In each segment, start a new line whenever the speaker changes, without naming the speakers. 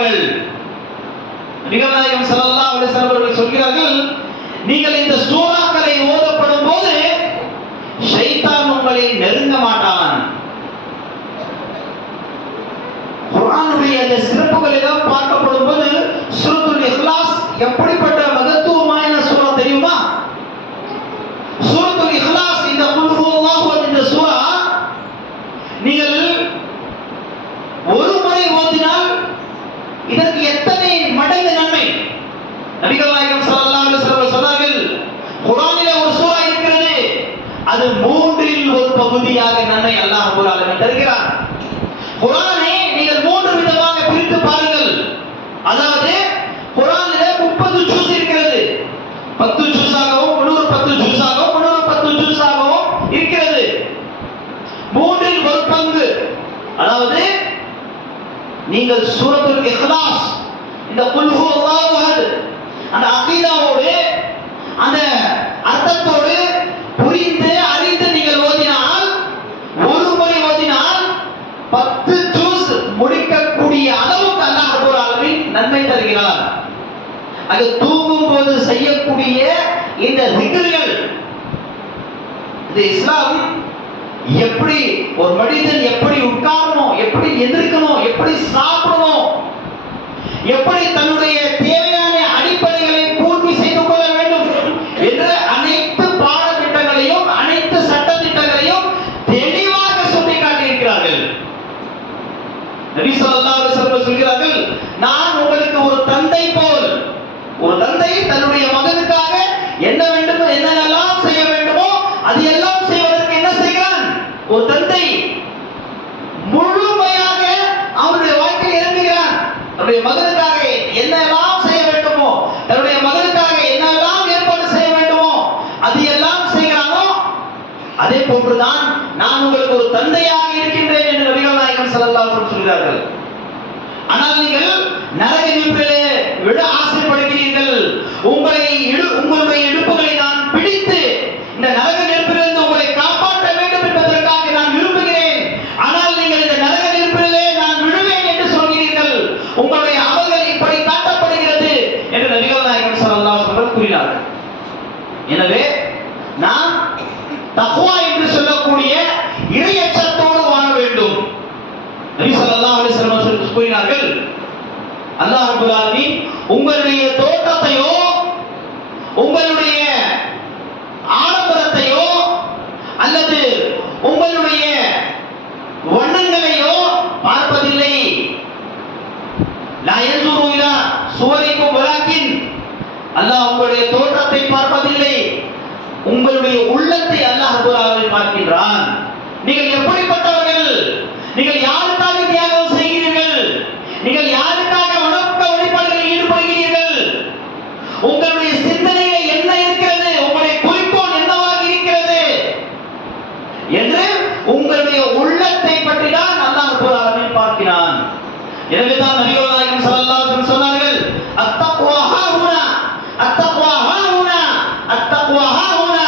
அவர்கள் நபிகள் செல்லல்லா அவர்கள் சொல்கிறார்கள் நீங்கள் இந்த சூறாக்களை ஓதப்படும் போது ஷைத்தான் உங்களை நெருங்க மாட்டான் குர்ஆனுடைய அந்த சிறப்புகள் எல்லாம் பார்க்கப்படும் போது சூரத்துல் இஹ்லாஸ் எப்படிப்பட்ட மகத்துவமான சூரா தெரியுமா சூரத்துல் இஹ்லாஸ் இந்த குல் ஹுவல்லாஹு இந்த சூரா நீங்கள் ஒரு முறை ஓதினால் இதற்கு எத்தனை மடங்கு நன்மை நபிகள் நாயகம் ஸல்லல்லாஹு அலைஹி வஸல்லம் சொன்னார்கள் குர்ஆனிலே ஒரு சூரா இருக்கிறது அது மூன்றில் ஒரு பகுதியாக நன்மை அல்லாஹ் ரப்பல் தருகிறார். குர்ஆனை நீங்கள் மூன்று விதமாக பிரித்து பாருங்கள். அதாவது குர்ஆனிலே 30 ஜூஸ் இருக்கிறது. 10 ஜூஸாகவும் முன்னூறு பத்து ஜூஸாகவும் முன்னூறு பத்து ஜூஸாகவும் இருக்கிறது. மூன்றில் ஒரு பங்கு. அதாவது நீங்கள் சூரத்துல் இஹ்லாஸ் இந்த குல் ஹுவல்லாஹு அஹத் அந்த அகீதாவோடு அந்த அர்த்தத்தோடு புரிந்து அறிந்து நீங்கள் ஓதினால் ஒரு முறை ஓதினால் பத்து ஜூஸ் முடிக்கக்கூடிய அளவுக்கு அல்லாஹ் ரப்பல் ஆலமீன் நன்மை தருகிறார் அது தூங்கும் போது செய்யக்கூடிய இந்த திகர்கள் இது இஸ்லாம் எப்படி ஒரு மனிதன் எப்படி உட்காரணும் எப்படி எதிர்க்கணும் எப்படி சாப்பிடணும் எப்படி தன்னுடைய தேவையான அடிப்படைகளை பூர்த்தி செய்து கொள்ள வேண்டும் என்று அனைத்து பாடத்திட்டங்களையும் அனைத்து சட்ட திட்டங்களையும் தெளிவாக சுட்டிக்காட்டியிருக்கிறார்கள். நபி சொல்லா சொல்கிறார்கள் நான் உங்களுக்கு ஒரு தந்தை போல் தந்தை தன்னுடைய மகனுக்காக என்ன வேண்டுமோ என்னென்னலாம் செய்ய வேண்டுமோ அது எல்லாம் செய்வதற்கு என்ன செய்கிறான்? ஒரு தந்தை முழுமையாக அவனுடைய வாழ்க்கையில் இறங்குகிறான். அவருடைய மகனுக்காக என்னெல்லாம் செய்ய வேண்டுமோ தன்னுடைய மகனுக்காக என்னெல்லாம் ஏற்பாடு செய்ய வேண்டுமோ அது எல்லாம் செய்கிறானோ அதே போன்றுதான் நான் உங்களுக்கு ஒரு தந்தையாக இருக்கின்றேன் என்று நபிகள் நாயகம் செல்லலாம் சொல்கிறார்கள். ஆனால் நீங்கள் நரக நெருப்பிலே விழ ஆசைப்படுகிறீர்கள். உங்களை உங்களுடைய இடுப்புகளை நான் பிடித்து இந்த நரக நெருப்பிலிருந்து உங்களை காப்பாற்ற வேண்டும் என்பதற்காக நான் விரும்புகிறேன். ஆனால் நீங்கள் இந்த நரக நெருப்பிலே நான் விழுவேன் என்று சொல்கிறீர்கள். உங்களுடைய அமல்கள் இப்படி காட்டப்படுகிறது என்று நபிகள் நாயகம் கூறினார் கூறினார்கள். எனவே நாம் தகுவா என்று சொல்லக்கூடிய இறையச்சத்தோடு வாழ வேண்டும். நபி ஸல்லல்லாஹு அலைஹி கூறினார்கள் அல்லாஹ் ரப்பல் ஆலமீன் உங்களுடைய தோட்டத்தையோ உங்களுடைய ஆடம்பரத்தையோ அல்லது உங்களுடைய வண்ணங்களையோ பார்ப்பதில்லை. சுவரிக்கும் வலாக்கின் அல்லாஹ் உங்களுடைய தோற்றத்தை பார்ப்பதில்லை. உங்களுடைய உள்ளத்தை அல்லாஹ் பார்க்கின்றான். நீங்கள் எப்படி உங்களுடைய உள்ளத்தை பற்றி தான் அல்லாஹ் ரப்பல் பார்க்கிறான். எனவே தான் நபிகள் நாயகம் ஸல்லல்லாஹு அலைஹி சொன்னார்கள் அத்தக்வா ஹாஹுனா அத்தக்வா ஹாஹுனா அத்தக்வா ஹாஹுனா.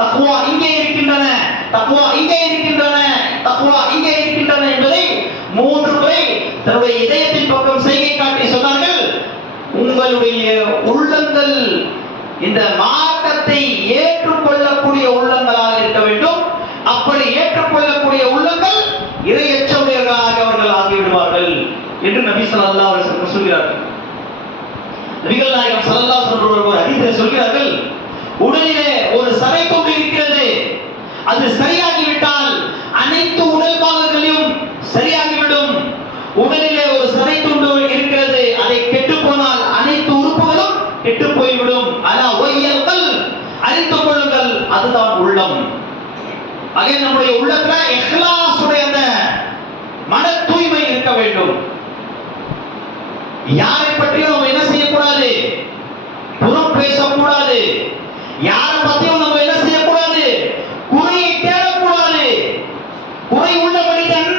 தக்வா இங்கே இருக்கின்றன தக்வா இங்கே இருக்கின்றன தக்வா இங்கே இருக்கின்றன என்பதை மூன்று முறை தன்னுடைய இதயத்தின் பக்கம் செய்கை காட்டி சொன்னார்கள். உங்களுடைய உள்ளங்கள் இந்த மார்க்கத்தை ஏற்றுக்கொள்ளக்கூடிய உள்ளங்களாக இருக்க வேண்டும். அப்படி ஏற்றுக்கொள்ளக்கூடிய உள்ளங்கள் இறையற்றவுடையவர்களாக அவர்கள் ஆகிவிடுவார்கள் என்று நபி ஸல்லல்லாஹு அலைஹி சொல்கிறார்கள். நபிகள் நாயகம் சல்லா அலைஹி வஸல்லம் ஒரு ஹதீஸில் சொல்கிறார்கள் உடலிலே ஒரு சரை கொண்டு இருக்கிறது அது சரியாகிவிட்டால் அனைத்து உடல் பாகங்களையும் சரியாகிவிடும் உடலிலே ஒரு சரை துண்டு இருக்கிறது அதை கெட்டு போனால் அனைத்து உறுப்புகளும் கெட்டு போய்விடும் அலா ஒய்யல்கள் அறிந்து கொள்ளுங்கள் அதுதான் உள்ளம் அதே நம்முடைய உள்ளத்துல எஹ்லாசுடைய அந்த மன தூய்மை இருக்க வேண்டும். யாரை பற்றியும் நம்ம என்ன செய்யக்கூடாது? புறம் பேசக்கூடாது. யாரை பத்தியும் நம்ம என்ன செய்யக்கூடாது? குறையை தேடக்கூடாது. குறை உள்ள மனிதன்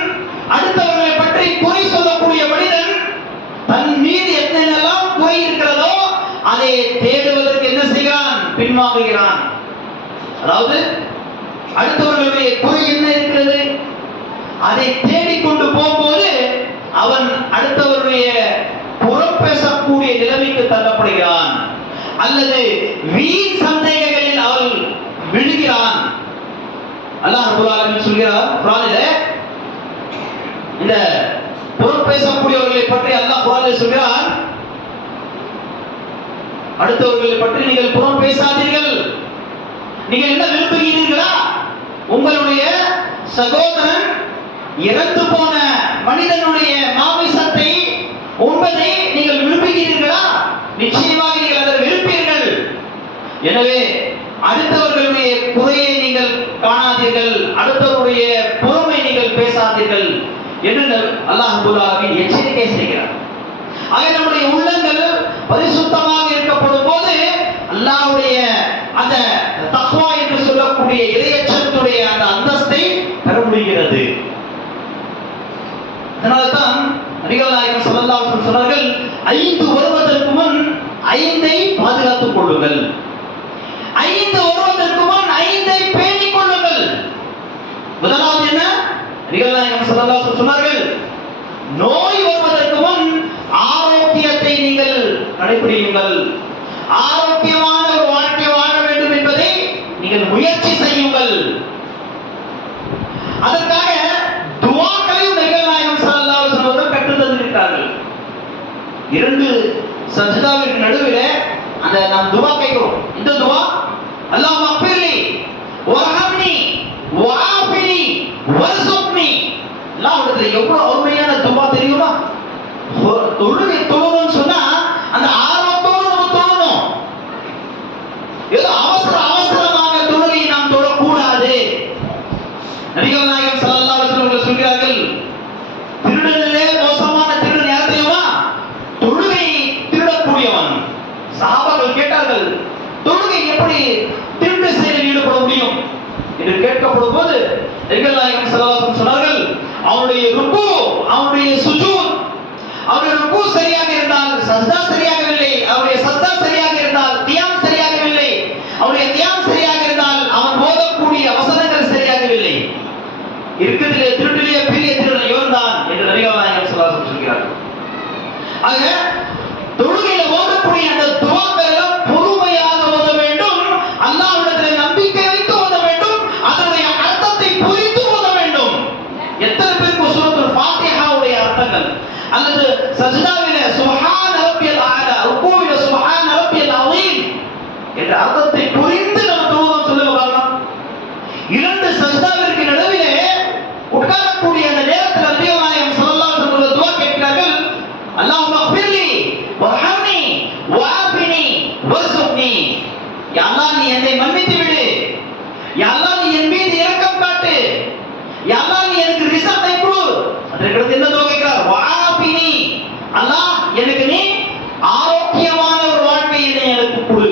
அடுத்தவர்களை பற்றி குறை சொல்லக்கூடிய மனிதன் தன் மீது என்னென்னலாம் குறை இருக்கிறதோ அதை தேடுவதற்கு என்ன செய்கிறான்? பின்வாங்குகிறான். அதாவது அடுத்தவர்களுடைய குறை என்ன இருக்கிறது? அதை தேடிக்கொண்டு போகும்போது அவன் அடுத்தவருடைய பொறுப்பேசக்கூடிய நிலைமைக்கு தள்ளப்படுகிறான். அல்லது வீண் சந்தேகங்களில் அவள் விழுகிறான். அல்லாஹ் ரப்பல் சொல்கிறார் குர்ஆனிலே இந்த பொறுப்பேசக்கூடியவர்களை பற்றி அல்லாஹ் குர்ஆனில் சொல்கிறார் அடுத்தவர்களை பற்றி நீங்கள் புறம் பேசாதீர்கள். நீங்கள் என்ன விரும்புகிறீர்களா? உங்களுடைய சகோதரன் இறந்து போன மனிதனுடைய மாமிசத்தை உண்பதை நீங்கள் விரும்புகிறீர்களா? நிச்சயமாக நீங்கள் அதை விரும்பீர்கள் எனவே அடுத்தவர்களுடைய குறையை நீங்கள் காணாதீர்கள். அடுத்தவருடைய பொறுமை நீங்கள் பேசாதீர்கள் என்று அல்லாஹ் ஆலமீன் எச்சரிக்கை செய்கிறார். ஆக நம்முடைய உள்ளங்கள் பரிசுத்தமாக இருக்கப்படும் போது அல்லாஹ்வுடைய அந்த தக்வா என்று சொல்லக்கூடிய இறையச்சத்துடைய இருக்கிறது அதனால்தான் நபிகள் நாயகம் சொன்னார்கள் ஐந்து வருவதற்கு முன் ஐந்தை பாதுகாத்துக் கொள்ளுங்கள். ஐந்து வருவதற்கு முன் ஐந்தை பேணிக் கொள்ளுங்கள். முதலாவது என்ன? நபிகள் நாயகம் சொன்னார்கள் நோய் வருவதற்கு முன் ஆரோக்கியத்தை நீங்கள் கடைபிடியுங்கள் ஆரோக்கியமான ஒரு வாழ்க்கை வாழ வேண்டும் என்பதை நீங்கள் முயற்சி செய்யுங்கள். அதற்காக துவாக்களையும் நபிகள் நாயகம் ஸல்லல்லாஹு அலைஹி வஸல்லம் அவர்கள் கற்றுத் தந்திருக்கிறார்கள். இரண்டு சஜ்தாவிற்கு நடுவில் அந்த நாம் துவா கேட்கிறோம். இந்த துவா அல்லாஹ் மக்ஃபிர்லி வரஹம்னி வஆஃபினி வர்சுக்னி அல்லாஹ் எவ்வளவு அருமையான துவா தெரியுமா? ஒரு தொழுகை தொழுகணும்னு சொன்னா அந்த ஆர்வத்தோடு நம்ம தொழணும் ஏதோ அவசர அவசரமாக தொழுகையை நாம் தொழக்கூடாது நபிகள் நாயகம் ஸல்லல்லாஹு அலைஹி வஸல்லம் சொல்கிறார்கள் திருடனிலே மோசமான திருடன் யார் தெரியுமா தொழுகையை திருடக்கூடியவன் சஹாபாக்கள் கேட்டார்கள் தொழுகை எப்படி திருட்டு செயலில் ஈடுபட முடியும் என்று கேட்கப்படும் போது நபிகள் நாயகம் ஸல்லல்லாஹு சொன்னார்கள் அவனுடைய ருக்கு அவனுடைய சுஜூத் அவருடைய ருக்கு சரியாக இருந்தால் சஸ்தா சரியாகவில்லை அவருடைய சஜ்தா சரியாக இருந்தால் தியாம் சரியாகவில்லை அவருடைய தியாம் சரியாக இருந்தால் அவன் போதக்கூடிய வசனங்கள் சரியாகவில்லை. இருக்கிறதிலே திருட்டிலே பெரிய திருடன் இவன்தான் என்று நபிகள் நாயகம் ஸல்லல்லாஹு சொல்கிறார்கள். ஆக தொழுகையில ஓதக்கூடிய அந்த துவாக்கள் எல்லாம் பொறுமையாக ஓத வேண்டும் அல்லாஹ்விடத்தில் நம்பிக்கை வைத்து ஓத வேண்டும் அதனுடைய அர்த்தத்தை புரிந்து ஓத வேண்டும் எத்தனை பேருக்கு சூரத்துல் ஃபாத்திஹாவுடைய அர்த்தங்கள் அல்லது சஜ்தாவில சுப்ஹான ரப்பியல் அலா ருக்கூவில சுப்ஹான ரப்பியல் அலீம் என்ற அர்த்தத்தை புரிந்து நம்ம தொழுவோம் சொல்லுங்க பார்க்கலாம் இரண்டு சஜ்தாவிற்கு நடுவிலே உட்காரக்கூடிய அந்த நேரத்தில் நபிகள் நாயகம் ஸல்லல்லாஹு அலைஹி வஸல்லம் துஆ கேட்கிறார்கள் அல்லாஹும்ம ஃபிர்லி வர்ஹம்னி வஆஃபினி வர்சுக்னி யா அல்லாஹ் நீ என்னை மன்னித்து விடு யா அல்லாஹ் நீ என் மீது இரக்கம் காட்டு யா அல்லாஹ் நீ எனக்கு ரிசத்தை கொடு அதற்கு என்ன துஆ கேட்கிறார் வஆஃபினி அல்லாஹ் எனக்கு நீ ஆரோக்கியமான ஒரு வாழ்க்கையை நீ எனக்கு கொடு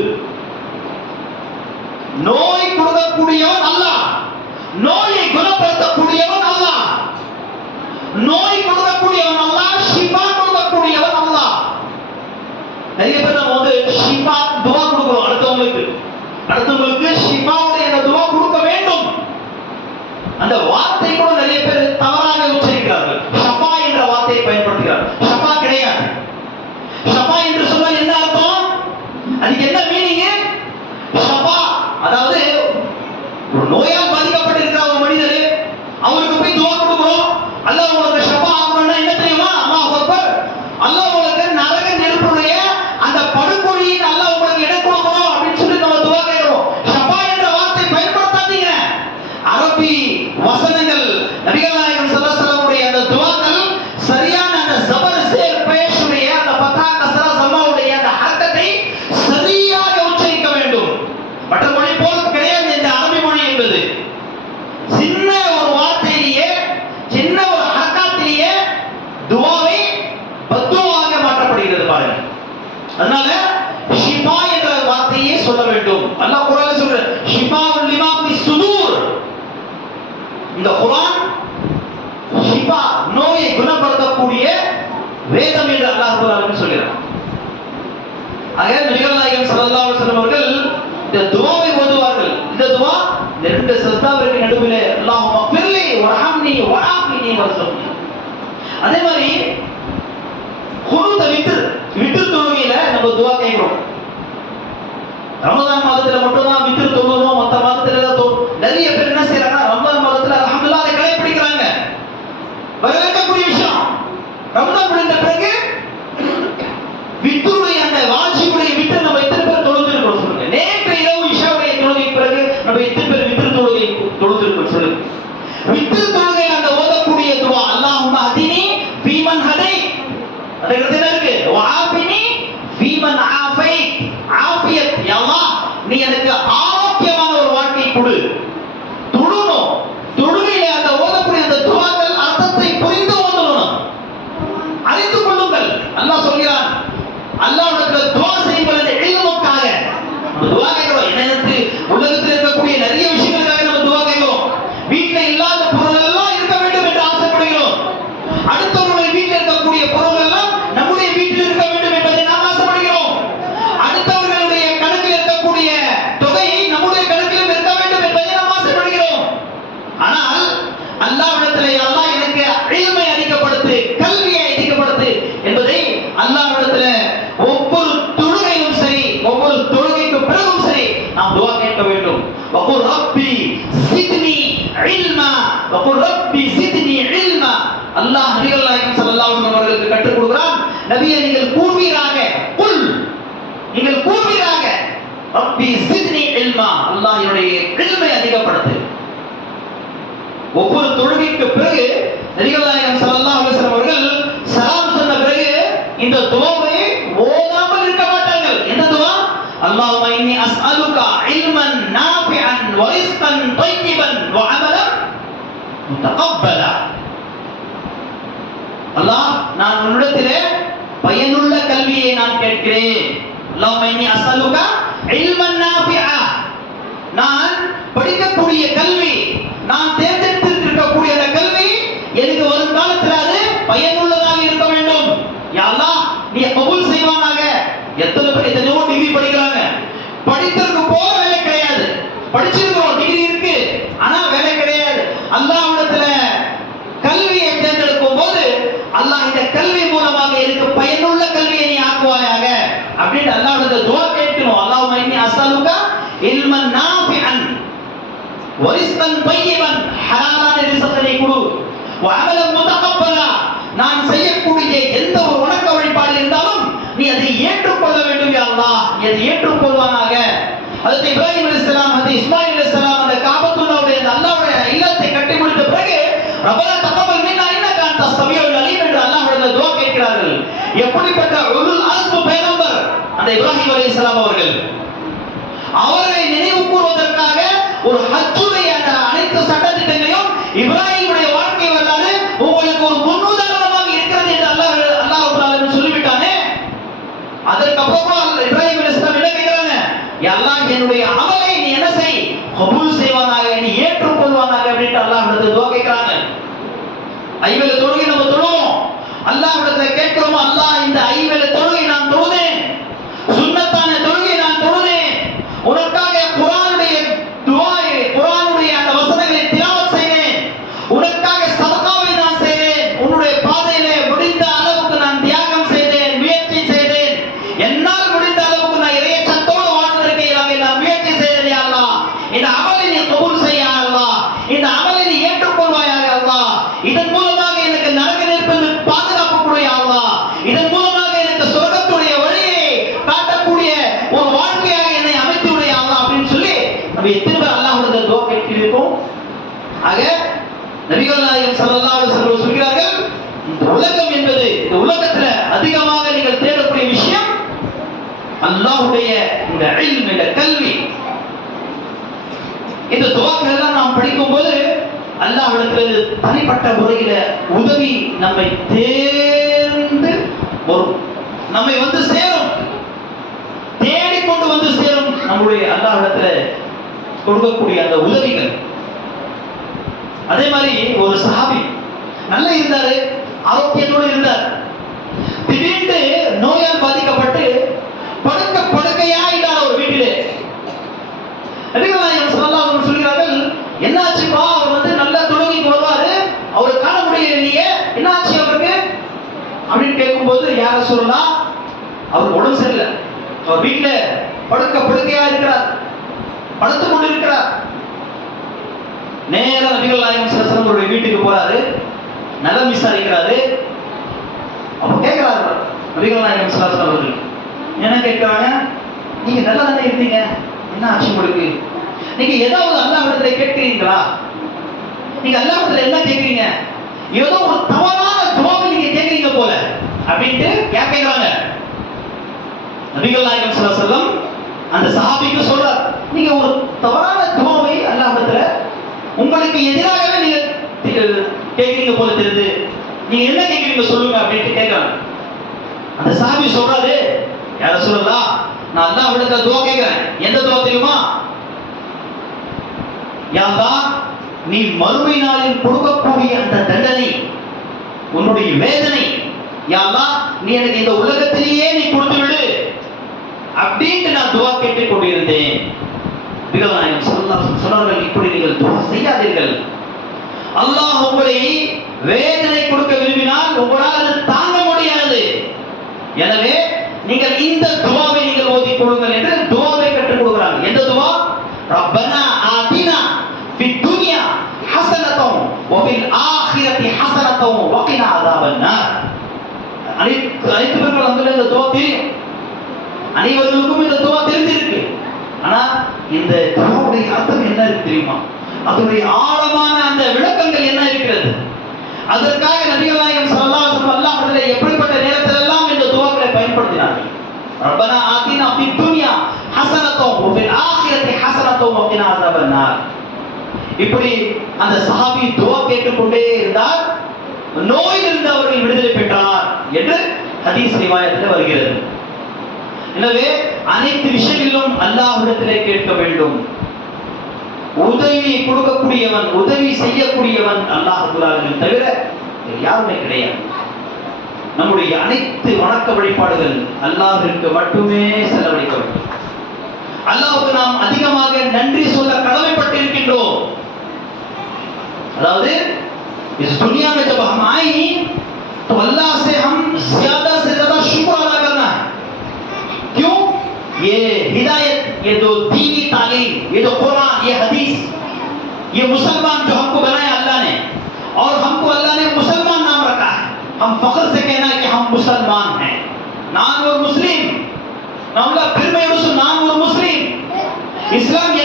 நோய் கொடுக்கக்கூடியவன் அல்லாஹ் நோயை குணப்படுத்தக்கூடியவன் அல்லாஹ் நோய் கொடுக்கக்கூடியவன் அல்லாஹ் ஷிஃபா கொடுக்கக்கூடியவன் அல்லாஹ் நிறைய பேர் நம்ம வந்து ஷிஃபா துவா கொடுக்கிறோம் அடுத்தவங்களுக்கு அடுத்தவங்களுக்கு ஷிஃபாவுடைய அந்த துவா கொடுக்க வேண்டும் அந்த வார்த்தை கூட நிறைய பேர் தவறாக உச்சரிக்கிறார்கள் ஷஃபா என்ற வார்த்தையை பயன்படுத்துகிறார்கள் ஷஃபா கிடையாது ஷஃபா என்று சொன்னால் என்ன அர்த்தம் அதுக்கு என்ன மீனிங் ஷஃபா அதாவது ஒரு நோயால் பாதிக்கப்பட்டிருக்கிற ஒரு மனிதர் அவருக்கு போய் துவா கொடுக்கிறோம் அல்லாஹ் உங்களுக்கு ஷஃபா ஆகணும்னா என்ன தெரியுமா அல்லாஹ் அக்பர் அல்லாஹ் உங்களுக்கு நரக நெருப்புடைய அந்த படுகொலியின் அல்லாஹ் உங்களுக்கு இடம் கொடுக்கணும் அப்படின்னு சொல்லி நம்ம துவா கேட்கிறோம் ஷஃபா என்ற வார்த்தை பயன்படுத்தாதீங்க அரபி வசனங்கள் நபிகள் நாயகம் ஸல்லல்லாஹு அலைஹி வஸல்லம் அந்த துவாக்கள் சரியான அந்த ஜபர் சேர் பேஷுடைய அந்த ஃபதா கஸ்ரா சம்மாவுடைய அந்த ஹர்க்கத்தை சரியாக உச்சரிக்க வேண்டும் மற்ற மொழி போல் கிடையாது இந்த அரபி மொழி என்பது சின்ன ஒரு வார்த்தையிலேயே சின்ன ஒரு ஹர்க்காத்திலேயே துவாவை பத்துவாக மாற்றப்படுகிறது பாருங்க அதனால ஷிஃபா என்ற வார்த்தையே சொல்ல வேண்டும். அல்லாஹ் குர்ஆன்ல சொல்ற ஷிஃபா லிமா பி சுதூர். இந்த குரான் ஷிஃபா நோயை குணப்படுத்தக்கூடிய வேதம் என்று அல்லாஹ் குரான் ஆலமீன் சொல்கிறார். ஆக நபிகள் நாயகம் ஸல்லல்லாஹு அலைஹி வஸல்லம் அவர்கள் இந்த துவாவை ஓதுவார்கள். இந்த துவா இந்த ரெண்டு சத்தாவிற்கு நடுவில் அல்லாஹும் ஃபிர்லி வரஹம்னி வஆஃபினி வர்சுக்னி அதே மாதிரி குனூத்தை விட்டு செய்கிறோம். ரமதான் மாதத்துல மட்டும்தான் வித்து தொழுகிறோம் மற்ற மாதத்துல எல்லாம் நிறைய பேர் என்ன செய்யறாங்கன்னா ரமதான் மாதத்துல அலமதுல்லா அதை கடைபிடிக்கிறாங்க வரவேற்கக்கூடிய விஷயம். ரமதான் முடிந்த பிறகு வித்து அந்த வாஜிபுடைய விட்டு நம்ம எத்தனை பேர் தொழுந்திருக்கோம் சொல்லுங்க நேற்று இரவு இஷாவுடைய தொழுகைக்கு பிறகு நம்ம எத்தனை பேர் வித்து தொழுகை தொழுந்திருக்கோம் சொல்லுங்க வித்து தொழுகை அந்த ஓதக்கூடிய துவா அல்லாஹும்ம ஹதினி ஃபீமன் ஹதை அது இடத்துல என்ன இருக்கு வஆஃபினி ஃபீமன் ஆஃபை ஆஃபியத் யா அல்லாஹ் நீ எனக்கு ஆரோக்கியமான ஒரு வாழ்க்கை கொடு தொழுணும் தொழுகையில அந்த ஓதக்கூடிய அந்த துவாக்கள் அர்த்தத்தை புரிந்து ஓதணும் அறிந்து கொள்ளுங்கள் அல்லாஹ் சொல்கிறான் அல்லாஹ்விடத்துல துவா செய்வது இல்முக்காக நம்ம துவா கேட்கிறோம் என்னென்னு உலகத்தில் இருக்கக்கூடிய நிறைய விஷயங்களுக்காக நம்ம துவா கேட்கிறோம் வீட்ல இல்லாத இருக்க வேண்டும் என்று ஆசைப்படுகிறோம். அடுத்த வீட்டில் இருக்கக்கூடிய பொருள் எல்லாம் நம்முடைய வீட்டில் இருக்க வேண்டும் என்பதை நாம் ஆசைப்படுகிறோம் அடுத்தவர்களுடைய கணக்கில் இருக்கக்கூடிய தொகை நம்முடைய கணக்கிலும் இருக்க வேண்டும் என்பதை நாம் ஆசைப்படுகிறோம் ஆனால் அல்லாஹ்விடத்திலே அல்லாஹ் எனக்கு இல்மை அதிகப்படுத்து கல்வியை அதிகப்படுத்து என்பதை அல்லாஹ்விடத்திலே ஒவ்வொரு தொழுகையிலும் சரி ஒவ்வொரு தொழுகைக்கு பிறகும் சரி நாம் துவா கேட்க வேண்டும் வகுர் ரப்பி சித்னி இல்மா வகுர் ரப்பி சித்னி இல்மா அல்லாஹ் நபிகள் நாயகம் ஸல்லல்லாஹு அலைஹி வஸல்லம் அவர்களுக்கு கற்றுக் கொடுக்கிறான் நபியே நீங்கள் கூறுவீராக குல் நீங்கள் கூறுவீராக ரப்பி சித்னி இல்மா அல்லாஹ் என்னுடைய இல்மை அதிகப்படுத்து. ஒவ்வொரு தொழுகைக்கு பிறகு நபிகள்நாயகம் சல்லல்லாஹு அலைஹி அவர்கள் சலாம் சொன்ன பிறகு இந்த துவாவை ஓதாமல் இருக்க மாட்டார்கள். என்ன துவா? அல்லாஹும்ம இன்னி அஸ்அலுகா இல்மன் நாஃபிஅன் வ ரிஸ்கன் தையிபன் வ முத்தகப்பலா. அல்லாஹ் நான் உன்னிடத்திலே பயனுள்ள கல்வியை நான் கேட்கிறேன். அல்லாஹும்ம இன்னி அஸ்அலுகா இல்மன் நாஃபிஅன் நான் படிக்கக்கூடிய கல்வி நான் தேர்ந்தெடுத்திருக்கக்கூடிய அந்த கல்வி எனக்கு வரும் காலத்தில் அது பயனுள்ளதாக இருக்க வேண்டும். யா நீ கபூல் செய்வானாக? எத்தனை பேர் எத்தனையோ டிகிரி படிக்கிறாங்க. படித்ததுக்கு போக வேலை கிடையாது. படிச்சிருக்கோம் டிகிரி இருக்கு ஆனா வேலை கிடையாது அல்லாஹ்விடத்துல கல்வியை தேர்ந்தெடுக்கும் போது அல்லாஹ் இந்த கல்வி மூலமாக எனக்கு பயனுள்ள கல்வியை நீ ஆக்குவாயாக அப்படின்னு அல்லாஹ்விடத்துல துவா கேட்கணும் அல்லாஹ் இன்னி அஸ்அலுக இல்மன் நாஃபிஅன் வரிஸ்கன் பையவன் ஹலாலான ரிசத்தை கொடு. வஅமலன் முதகப்பலா. நான் செய்யக்கூடிய எந்த ஒரு வணக்க வழிபாடு இருந்தாலும் நீ அதை ஏற்றுக்கொள்ள வேண்டும் யா அல்லாஹ். நீ அதை ஏற்றுக்கொள்வானாக. அதற்கு இப்ராஹிம் அலைஹிஸ்ஸலாம் அது இஸ்மாயில் அலைஹிஸ்ஸலாம் அந்த காபத்துல்லாவுடைய அந்த அல்லாஹ்வுடைய இல்லத்தை கட்டி முடித்த பிறகு ரப்பனா தகப்பல் மின்னா இன்னக அன்த ஸமியுல் அலீம் என்று அல்லாஹ்விடம் துஆ கேட்கிறார்கள். எப்படிப்பட்ட ஒரு அஸ்பு பேரம்பர்? அந்த இப்ராஹிம் அலைஹிஸ்ஸலாம் அவர்கள். அவரை நினைவு கூறுவதற்காக ஒரு ஹஜ்ஜுடைய அந்த அனைத்து சட்டத்திட்டங்களையும் இப்ராஹிமுடைய வாழ்க்கை வரலாறு உங்களுக்கு ஒரு முன்னுதாரணமாக இருக்கிறது என்று அல்லாஹ் அல்லாஹ் ரப்பல் சொல்லிவிட்டானே. அதற்கப்புறமா இப்ராஹிம் இஸ்லாம் என்ன கேக்குறாங்க யா என்னுடைய அமலை நீ என்ன செய்? கபூல் செய்வானாக நீ ஏற்றுக்கொள்வானாக? அப்படின்ட்டு அல்லாஹ் இடத்துல துவா கேட்கிறாங்க. ஐவேல தொழுகை நம்ம தொழுவோம் அல்லாஹ் இடத்துல கேட்கிறோமோ? அல்லாஹ் இந்த ஐவேல தொழு நான் தொழுதேன் சுன்னத்தான தொழுகை நான் தொழுதேன் உனக்காக குர்ஆனுடைய துஆவை குர்ஆனுடைய அந்த வசனங்களை திலாவத் செய்தேன் உனக்காக சதகாவை நான் செய்தேன் உன்னுடைய பாதையிலே முடிந்த அளவுக்கு நான் தியாகம் செய்தேன் முயற்சி செய்தேன் என்னால் முடிந்த அளவுக்கு நான் இறையச்சத்தோடு வாழ்வதற்கு இல்லாமல் நான் முயற்சி செய்தேன் யா அல்லாஹ் இந்த அமலை நீ கபூல் செய்ய யா அல்லாஹ் இந்த அமலை நீ ஏற்றுக்கொள்வாயாக அல்லாஹ் இதன் மூலமாக எனக்கு நரக நெருப்பில் பாதுகாப்பு கொடு யா அல்லாஹ் இதன் மூலமாக எனக்கு சொர்க்கத்துடைய வழியை காட்டக்கூடிய ஒரு வாழ்க்கையாக என்னை அமைத்து விடு யா அல்லாஹ் அப்படின்னு சொல்லி நம்ம எத்தனை பேர் அல்லாஹ்வுடைய துவா கேட்கிறோம் ஆக நபிகள் நாயகம் ஸல்லல்லாஹு அலைஹி வஸல்லம் சொல்கிறார்கள் இந்த உலகம் என்பது இந்த உலகத்துல அதிகமாக நீங்கள் தேடக்கூடிய விஷயம் அல்லாஹ்வுடைய இந்த இல்ம் இந்த கல்வி இந்த துவாக்கள் எல்லாம் நாம் படிக்கும் போது இது தனிப்பட்ட முறையில உதவி நம்மை தேர்ந்து வரும். நம்மை வந்து சேரும். தேடிக்கொண்டு வந்து சேரும் நம்முடைய அல்லாவிடத்துல கொடுக்கக்கூடிய அந்த உதவிகள். அதே மாதிரி ஒரு சஹாபி நல்லா இருந்தாரு ஆரோக்கியத்தோடு இருந்தார். திடீர்னு நோயால் பாதிக்கப்பட்டு படுக்க படுக்கையா இல்லாத ஒரு வீட்டிலே நபிகள் நாயகம் ஸல்லல்லாஹு அலைஹி வஸல்லம் சொல்கிறார்கள் என்னாச்சுப்பா அவர் வந்து நல்ல தொழுகைக்கு வருவாரு அவரை காண முடியலையே என்னாச்சு அவருக்கு அப்படின்னு கேட்கும்போது யார சொல்லலாம் அவர் உடம்பு சரியில்லை. அவர் வீட்டுல படுக்க படுக்கையா இருக்கிறார். படுத்து கொண்டு இருக்கிறார் நேரா நபிகள் நாயகம் சரசனம் வீட்டுக்கு போறாரு. நலம் விசாரிக்கிறாரு. அப்ப கேட்கிறாரு நபிகள் நாயகம் சரசனம் அவர்கள் என்ன கேட்கிறாங்க நீங்க நல்லா தானே இருந்தீங்க? என்ன ஆச்சு உங்களுக்கு? நீங்க ஏதாவது அல்லாவிடத்துல கேட்கிறீங்களா நீங்க அல்லாவிடத்துல என்ன கேட்கிறீங்க ஏதோ ஒரு தவறான துவாவை நீங்க கேட்கிறீங்க போல. அப்படின்ட்டு கேட்கிறாங்க நபிகள் நாயகம் ஸல்லல்லாஹு அலைஹி அந்த சஹாபிக்கு சொல்றார் நீங்க ஒரு தவறான துவாவை அல்லாஹ்விடத்துல உங்களுக்கு எதிராகவே நீங்க தி- கேட்கிறீங்க போல தெரியுது. நீங்க என்ன கேட்கிறீங்க சொல்லுங்க அப்படின்ட்டு கேட்கறாங்க அந்த சாமி சொல்றாரு யார சொல்லலாம் நான் அல்லாஹ்விடத்துல துவா கேட்கிறேன் எந்த துவா தெரியுமா? யா நீ மறுமை நாளில் கொடுக்கக்கூடிய அந்த தண்டனை உன்னுடைய வேதனை யாரா நீ எனக்கு இந்த உலகத்திலேயே நீ கொடுத்து விடு அப்படின்ட்டு நான் துவா கேட்டுக் கொண்டிருந்தேன். பிகவாயம் சொல்லாசன் சொன்னார்கள் இப்படி நீங்கள் துவா செய்யாதீர்கள். அல்லாஹ் உங்களை வேதனை கொடுக்க விரும்பினால் உங்களால் அது தாங்க முடியாது. எனவே நீங்கள் இந்த துவாவை நீங்கள் ஓதி கொடுங்கள் என்று துவாவை கற்றுக் கொடுக்கிறாங்க. எந்த துவா? ரப்பனா ஆதினா ஃபி துன்யா ஹசனத்தும் வஃபில் ஆகிரத்தி ஹசனத்தும் வகினா அதாபன்னார் அனைத்து அனைத்து பேர்கள் அந்த இந்த துவா தெரியும் அனைவர்களுக்கும் இந்த துவா தெரிஞ்சிருக்கு. ஆனா இந்த துவாவுடைய அர்த்தம் என்ன இருக்கு தெரியுமா? அதனுடைய ஆழமான அந்த விளக்கங்கள் என்ன இருக்கிறது? அதற்காக நபிகள் நாயகம் சல்லாஹ் எப்படிப்பட்ட நேரத்தில் எல்லாம் இந்த துவாக்களை பயன்படுத்தினார்கள்? ரப்பனா ஆத்தினா ஃபி துன்யா ஹஸனத்தும் ஃபில் ஆখিরাতি ஹஸனத்தும் வகினா அஸாபன் இப்படி அந்த சஹாபி துவா கேட்டுக்கொண்டே இருந்தார். நோயிலிருந்து அவர்கள் விடுதலை பெற்றனர் என்று ஹதீஸ் ரிவாயத்தில் வருகிறது. எனவே அனைத்து விஷயங்களிலும் அல்லாஹிடத்திலே கேட்க வேண்டும். உதவி கொடுக்கக்கூடியவன் உதவி செய்யக்கூடியவன் அல்லாஹுலாளர்கள் தவிர யாருமே கிடையாது. நம்முடைய அனைத்து வணக்க வழிபாடுகள் அல்லாஹிற்கு மட்டுமே செலவழிக்க வேண்டும். அல்லாஹுக்கு நாம் அதிகமாக நன்றி சொல்ல கடமைப்பட்டிருக்கின்றோம். அதாவது اس دنیا میں جب ہم آئے تو اللہ سے ہم زیادہ سے زیادہ شکر ادا کرنا ہے۔ کیوں؟ یہ ہدایت، یہ جو دینی تعلیم، یہ جو قرآن، یہ حدیث، یہ مسلمان جو ہم کو بنایا اللہ نے، اور ہم کو اللہ نے مسلمان نام رکھا ہے۔ ہم فخر سے کہنا ہے کہ ہم مسلمان ہیں۔ نان اور مسلم۔ نام پھر میں اس نام اور مسلم۔ اسلام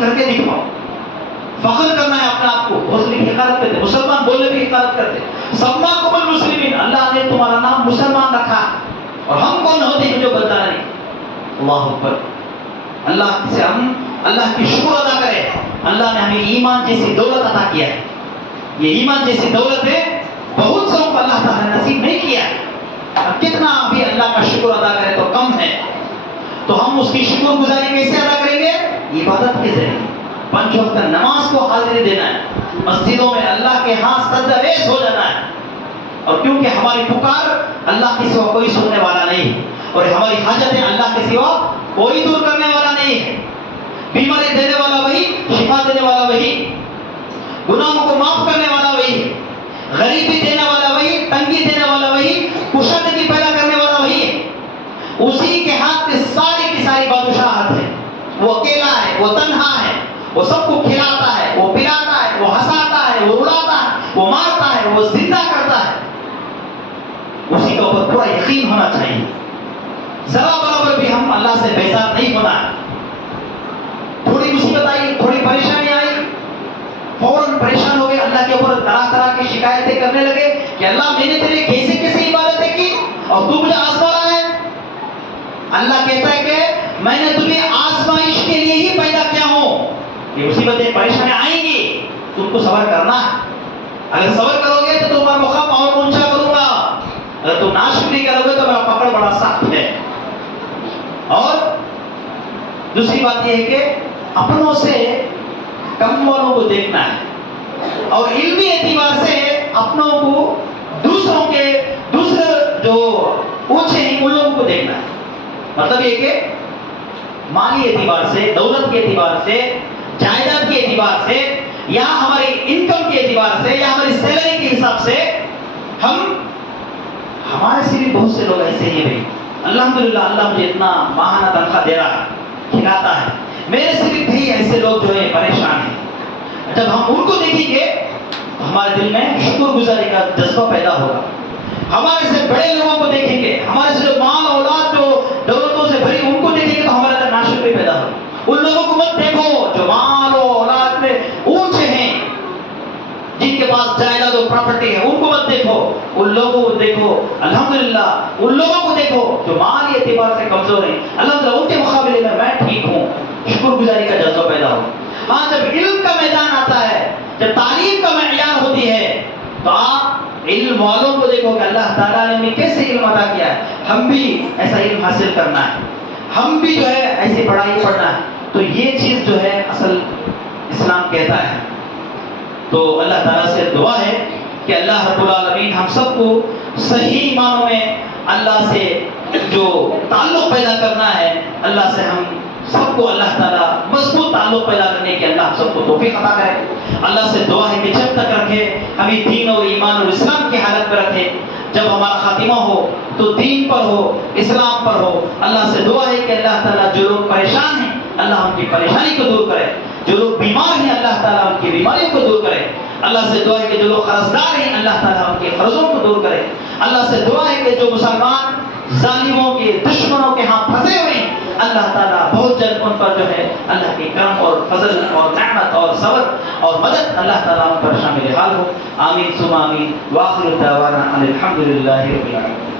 کر کے دکھاؤ فخر کرنا ہے اپنے آپ کو۔ مسلم کی حقارت کرتے مسلمان بولنے کی حقارت کرتے سما کمل مسلم اللہ نے تمہارا نام مسلمان رکھا اور ہم کون ہوتے ہیں جو بتا رہے اللہ اکبر۔ اللہ سے ہم، اللہ کی شکر ادا کرے اللہ نے ہمیں ایمان جیسی دولت عطا کیا ہے۔ یہ ایمان جیسی دولت ہے، بہت سو کو اللہ تعالیٰ نے نصیب نہیں کیا ہے۔ کتنا بھی اللہ کا شکر ادا کرے تو کم ہے۔ تو ہم اس کی شکر گزاری کیسے ادا عبادت کے ذریعے۔ پنچ وقت نماز کو حاضری دینا ہے۔ مسجدوں میں اللہ کے ہاں سدویش ہو جانا ہے۔ اور کیونکہ ہماری پکار اللہ کے سوا کوئی سننے والا نہیں، اور ہماری حاجتیں اللہ کے سوا کوئی دور کرنے والا نہیں۔ ہے بیماری دینے والا وہی، شفا دینے والا وہی، گناہوں کو معاف کرنے والا وہی، غریبی دینے والا وہی، تنگی دینے والا وہی۔ وہ اکیلا ہے، وہ تنہا ہے، وہ سب کو کھلاتا ہے، وہ پلاتا ہے، وہ ہساتا ہے، وہ اڑاتا ہے، وہ مارتا ہے، وہ زندہ کرتا ہے۔ اسی کے اوپر پورا یقین ہونا چاہیے۔ ذرا برابر بھی ہم اللہ سے بیزار نہیں ہونا۔ تھوڑی مصیبت آئی، تھوڑی پریشانی آئی، فوراً پریشان ہو گئے، اللہ کے اوپر طرح طرح کی شکایتیں کرنے لگے کہ اللہ میں نے تیرے کیسے کیسے عبادتیں کی اور تو مجھے آزما رہا ہے؟ اللہ کہتا ہے کہ میں نے تمہیں آزمائی اس کے لیے ہی پیدا کیا ہو؟ یہ مصیبتیں پریشانیں آئیں گی تم کو صبر کرنا۔ اگر صبر کرو گے تو تمہارا مقام اور اونچا کروں گا۔ اگر تم ناشکری کرو گے تو میرا پکڑ بڑا سخت ہے۔ اور دوسری بات یہ ہے کہ اپنوں سے کم والوں کو دیکھنا ہے۔ اور علمی اعتبار سے اپنوں کو دوسروں کے، دوسرے جو اونچے ہیں، ان لوگوں کو دیکھنا ہے۔ مطلب یہ کہ مالی اعتبار سے، دولت کے اعتبار سے، جائیداد کے اعتبار سے، یا ہماری انکم کے اعتبار سے، یا ہماری سیلری کے حساب سے، ہم، ہمارے سے بھی بہت سے لوگ ایسے ہی بھائی۔ الحمد للہ اللہ مجھے اتنا ماہانہ تنخواہ دے رہا ہے، کھلاتا ہے۔ میرے سے بھی کئی ایسے لوگ جو ہے پریشان ہیں۔ جب ہم ان کو دیکھیں گے ہمارے دل میں شکر گزاری کا جذبہ پیدا ہوگا۔ ہمارے سے بڑے لوگوں کو دیکھیں گے، ہمارے سے جو مال اولاد ان لوگوں کو مت دیکھو، جو مال و اولاد میں اونچے ہیں، جن کے پاس جائیداد و پراپرٹی ہے، ان کو مت دیکھو۔ ان لوگوں کو دیکھو، الحمدللہ، ان لوگوں کو دیکھو جو مال اعتبار سے کمزور ہیں۔ الحمدللہ ان کے مقابلے میں میں ٹھیک ہوں۔ شکر گزاری کا جذبہ پیدا ہو۔ ہاں جب علم کا میدان آتا ہے، جب تعلیم کا معیار ہوتی ہے، تو آپ علم والوں کو دیکھو کہ اللہ تعالیٰ نے ہمیں کیسے علم ادا کیا ہے۔ ہم بھی ایسا علم حاصل کرنا ہے۔ ہم بھی جو ہے ایسی پڑھائی پڑھنا ہے۔ تو یہ چیز جو ہے اصل اسلام کہتا ہے۔ تو اللہ تعالیٰ سے دعا ہے کہ اللہ رب العالمین ہم سب کو صحیح معنوں میں اللہ سے جو تعلق پیدا کرنا ہے، اللہ سے ہم سب کو اللہ تعالیٰ مضبوط تعلق پیدا کرنے کے اللہ ہم سب کو توفیق عطا کرے۔ اللہ سے دعا ہے کہ جب تک رکھے، ہمیں دین اور ایمان اور اسلام کی حالت میں رکھے۔ جب ہمارا خاتمہ ہو تو دین پر ہو، اسلام پر ہو۔ اللہ سے دعا ہے کہ اللہ تعالیٰ جو لوگ پریشان ہیں اللہ ان کی پریشانی کو دور کرے۔ جو لوگ بیمار ہیں، اللہ تعالیٰ ان کی بیماریوں کو دور کرے۔ اللہ سے دعا ہے کہ جو لوگ قرضدار ہیں، اللہ تعالیٰ ان کے قرضوں کو دور کرے۔ اللہ سے دعا ہے کہ جو مسلمان ظالموں کے دشمنوں کے ہاں پھنسے ہوئے ہیں، اللہ تعالیٰ بہت جلد ان پر جو ہے اللہ کے کرم اور فضل اور نعمت اور صبر اور مدد اللہ تعالیٰ ان پر شامل حال ہو۔ آمین سم آمین۔ واخر الدعوانا الحمدللہ رب العالمین۔